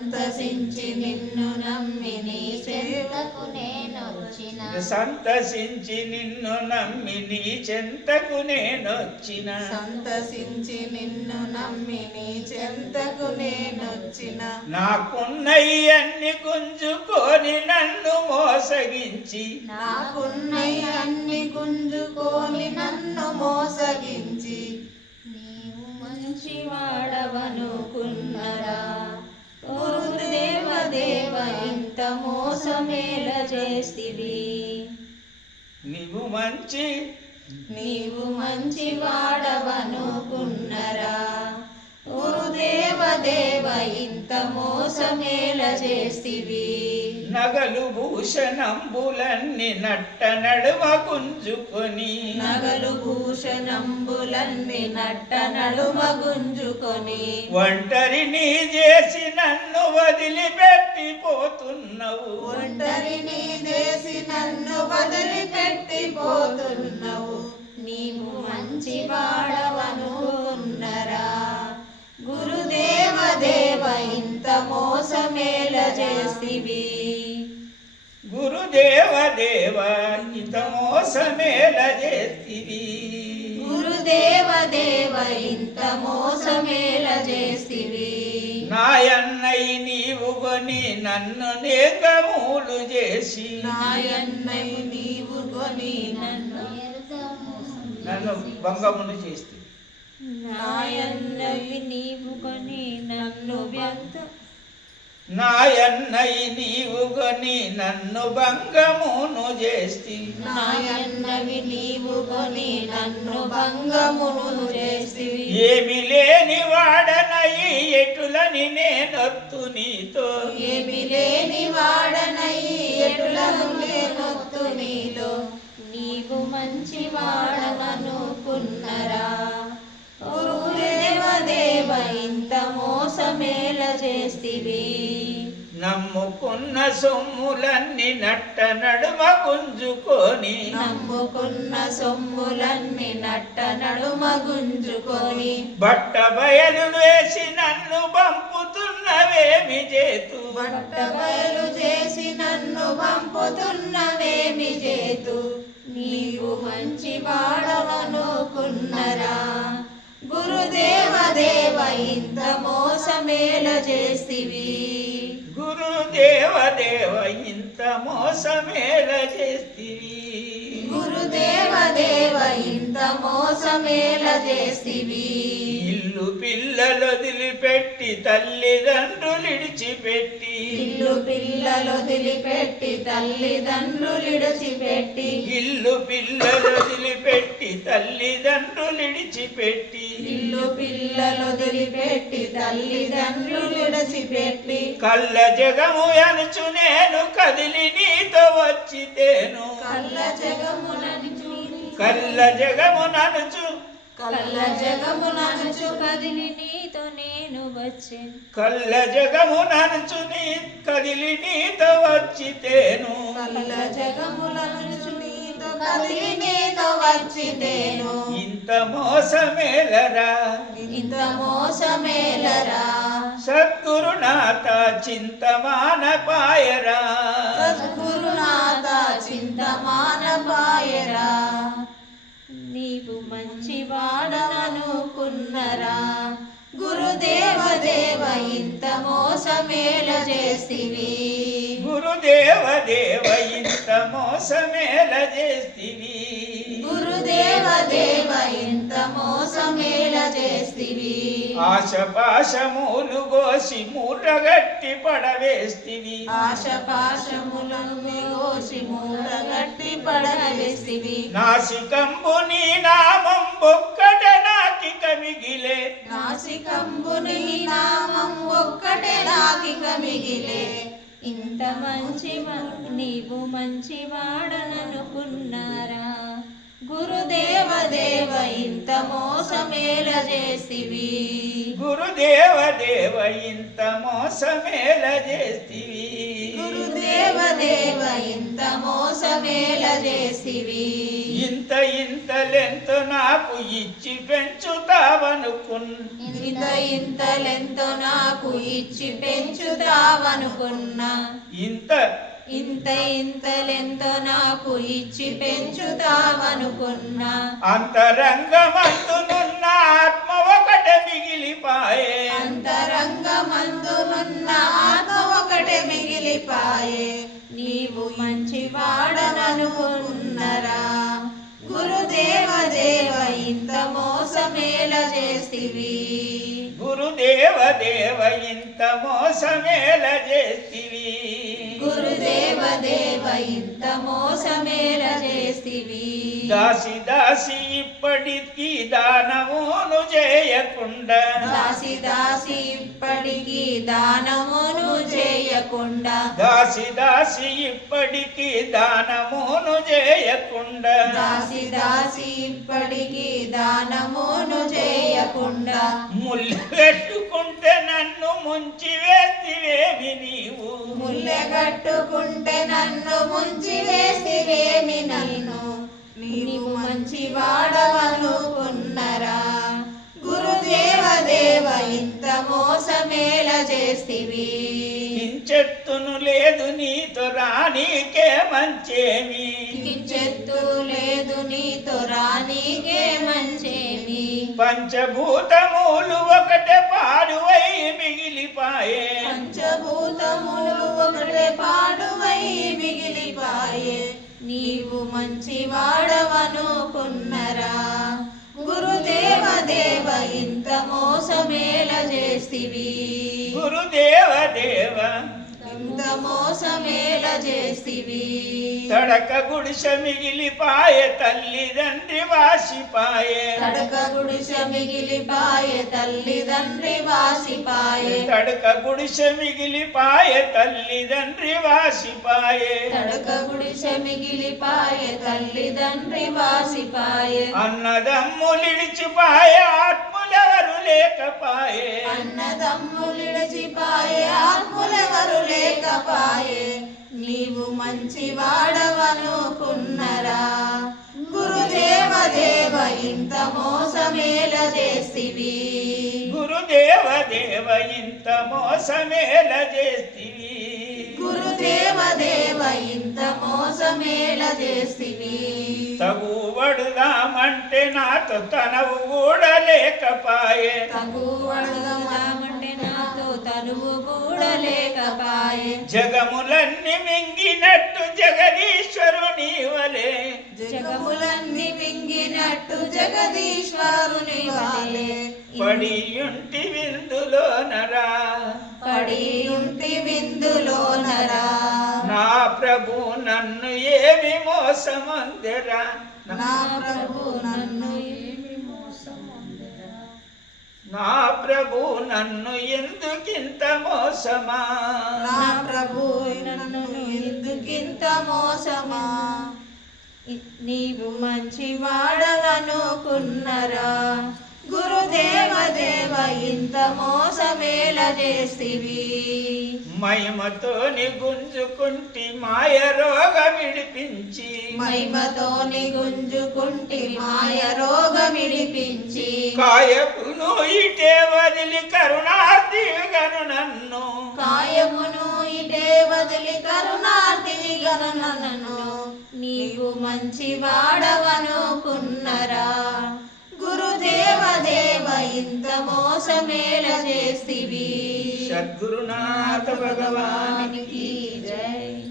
సంతసించి నిన్ను నమ్మి నీ చెంతకు నేనొచ్చిన. సంతసించి నిన్ను నమ్మి నీ చెంతకు నేనొచ్చిన. సంతసించి నిన్ను నమ్మి నీ చెంతకు నేనొచ్చిన. నాకున్నయ్యన్ని గుంజుకొని నన్ను మోసగించి. నాకున్నయి అన్ని గుంజుకొని నన్ను మోసగించి. నీవు మంచి వాడవనుకున్నరా ఇంత మోసమేల చేస్తివి నీవు మంచి నీవు మంచి వాడవనుకున్నరా? గురుదేవ దేవ ఇంత మోసమేల చేస్తివి నగలు భూషణంబులన్ని నట్ట నడుమ గుంజుకొని. నగలు భూషణంబులన్నీ నట్ట నడుమ గుంజుకొని. ఒంటరిని చేసి నన్ను వదిలిపెట్టి పోతున్నవు ఒంటరిని చేసి నన్ను వదిలిపెట్టి పోతున్నావు నీవు మంచి గురుదేవ దేవ ఇంత మోసమేల చేస్తివి గురుదేవ దేవ ఇంత మోసమేల చేస్తివి నాయన్నయ్య నీవు కొని నన్ను నేకమూలు చేసి. నాయన్నయ్య నీవు కొని నన్ను నన్ను భంగమును చేస్తే. నాయన్నవి నీవు కొని నన్ను వ్యర్థ నాయన్నయ్య నీవు కొని నన్ను భంగమును చేస్తి నాయన్నవి నీవు కొని నన్ను భంగమును చేస్తివి ఏమి లేని వాడనయ్యి ఎటులని నేనొత్తు నీతో. ఏమి లేని వాడనయ్యి ఎటులను లేనొత్తు నీలో నీవు మంచి వాడవనుకున్నరా. గురుదేవ దేవ ఇంత మోసమేల చేస్తివి. నమ్ముకున్న సొమ్ములన్నీ నట్ట నడుమ గుంజుకొని. నమ్ముకున్న సొమ్ములన్నీ నట్ట నడుమ గుంజుకొని. బట్ట బయలు వేసి నన్ను పంపుతున్నవేమి చేతు? బట్ట బయలు చేసి నన్ను పంపుతున్నవేమి చేతు? నీవు మంచి వాడవనుకున్నరా? గురుదేవ దేవ ఇంత మోసమేల చేస్తివి. గురుదేవ దేవ ఇంత మోసమేల చేస్తివి. గురుదేవ దేవ ఇంత మోసమేల చేస్తివి. ఇల్లు పిల్లలు వదిలిపెట్టి తల్లిదండ్రులు ఇడిచిపెట్టి ఇల్లు పిల్లలు వదిలిపెట్టి తల్లిదండ్రులు ఇడిచిపెట్టి ఇల్లు పిల్లలు వదిలిపెట్టి తల్లిదండ్రులు ఇడిచిపెట్టి ఇల్లు పిల్లలు వదిలిపెట్టి తల్లిదండ్రులు ఇడిచిపెట్టి కళ్ళ జగము అనుచు నేను కదిలి నీతో వచ్చితేను. కళ్ళ చూడి కళ్ళ జగము ననుచు కళ్ళ జగముననుచు కదిలి నీతో నేను వచ్చాను. కళ్ళ జగము ననుచు నీ కదిలి నీతో వచ్చితేను. కళ్ళ జగములనుచు నీతో కదిలి నీతో వచ్చితేను. ఇంత మోసమేలరా? ఇంత మోసమేలరా? సద్గురునాథ చింతమాన పాయరా? సద్గురునాథ చింతమాన పాయరా? నీవు మంచి వాడననుకున్నరా? గురుదేవ దేవ ఇంత మోసమేల చేస్తివి గురుదేవ దేవ ఇంత మోసమేల చేస్తివి గురుదేవ దేవ ఇంత మోసమేల చేస్తివి ఆశ పాశములు గోసి మూటగట్టి పడవేస్తివి. ఆశ పాశములను మిగోసి మూటగట్టి పడవేస్తివి. నాసికంబు నీ నామం ఒక్కట నాకిక మిగిలే. నాసికంబు నీ నామం ఒక్కటే నాకిక మిగిలే. ఇంత మంచి నీవు మంచి వాడననుకున్నారా? గురుదేవ దేవ ఇంత మోసమేల చేస్తివి గురుదేవ దేవ ఇంత మోసమేల చేస్తివి గురుదేవ దేవ ఇంత మోసమేల చేస్తివి ఇంత ఇంతలెంత నాకు ఇచ్చి పెంచుతావనుకున్. ఇంత ఇంతలెంతో నాకు ఇచ్చి పెంచుతావనుకున్నా. ఇంత ఇంత ఇంతలెంతో నాకు ఇచ్చి పెంచుతావనుకున్నా. అంతరంగమందునున్న ఆత్మ ఒకటి మిగిలిపాయే. అంతరంగమందునున్న ఆత్మ ఒకటే మిగిలిపాయే. నీవు మంచి మోసమేల చేస్తివి గురుదేవ దేవ ఇంత మోసమేల చేస్తివి గురుదేవ దేవ ఇంత మోసమేల చేస్తివి దాసి దాసి ఇప్పటికి దానమును చేయకుండా. దాసి దాసి ఇప్పటికి దానమును చేయకుండా. దాసి దాసి ఇప్పటికి దానమును చేయకుండా. దాసి దాసి ఇప్పటికి దానమును చేయకుండా. ముళ్ళు పెట్టుకుంటే నన్ను ముంచి కించెత్తును లేదు నీతో రానీకే మంచేమి. కించెత్తు లేదు నీతో రానీకే మంచేమి. పంచభూతములు ఒకటే పాడువై మిగిలిపాయే. పంచభూతములు ఒకటే పాడువై మిగిలిపాయే. నీవు మంచి వాడవనుకున్నరా గురుదేవ దేవ ఇంత మోసమేల చేస్తివి. గురుదేవ దేవ. ఇంత మోసమేల చేస్తివి తడక గుడిస మిగిలిపాయే తల్లిదండ్రి వాసిపాయే. తడక గుడిసె మిగిలిపాయే తల్లిదండ్రి వాసిపాయే. తడక గుడిస మిగిలిపాయే తల్లిదండ్రి వాసిపాయే. తడక గుడిసె మిగిలిపాయే తల్లిదండ్రి వాసిపాయే. అన్నదమ్ములిడిచిపాయే ఆత్ములెవరు లేకపాయే. అన్నదమ్ములిడిచిపాయే ఆత్ములెవరు లేకపాయే. నీవు మంచి వాడవనుకున్నరా గురుదేవ దేవ ఇంత మోసమేల చేస్తివి గురుదేవ దేవ ఇంత మోసమేల చేస్తివి గురుదేవ దేవ ఇంత మోసమేల చేస్తివి తగువడుదామంటే నాతో తనవు కూడా లేకపాయే. తగువడదామంటే నాతో తనువు కూడా లేకపాయే. జగములన్నీ మింగినట్టు జగదీశ్వరుని వలే జగములన్నీ మింగినట్టు జగదీశ్వరుని వాలే. పడియుంటి విందులో నరా. పడి ఉంటి విందులోనరా నా ప్రభు నన్ను ఏమి మోసమందిరా. నా ప్రభు నన్ను నా ప్రభు నన్ను ఎందుకింత మోసమా? నా ప్రభు నన్ను ఎందుకింత మోసమా? నీవు మంచి వాడవనుకున్నరా గురుదేవ దేవ ఇంత మోసమేల చేస్తివి? మహిమతోని గుంజుకుంటి మాయ రోగ విడిపించి మహిమతోని గుంజుకుంటి మాయ రోగమిడిపించి కాయకును ఇటే వదిలి కరుణార్థిగను నన్ను. కాయమును ఇటే వదిలి కరుణార్థిని గణనను నీవు మంచి వాడవనుకున్నరా ఇంత మోసమేల చేస్తివి. సద్గురునాథ భగవానికి జై.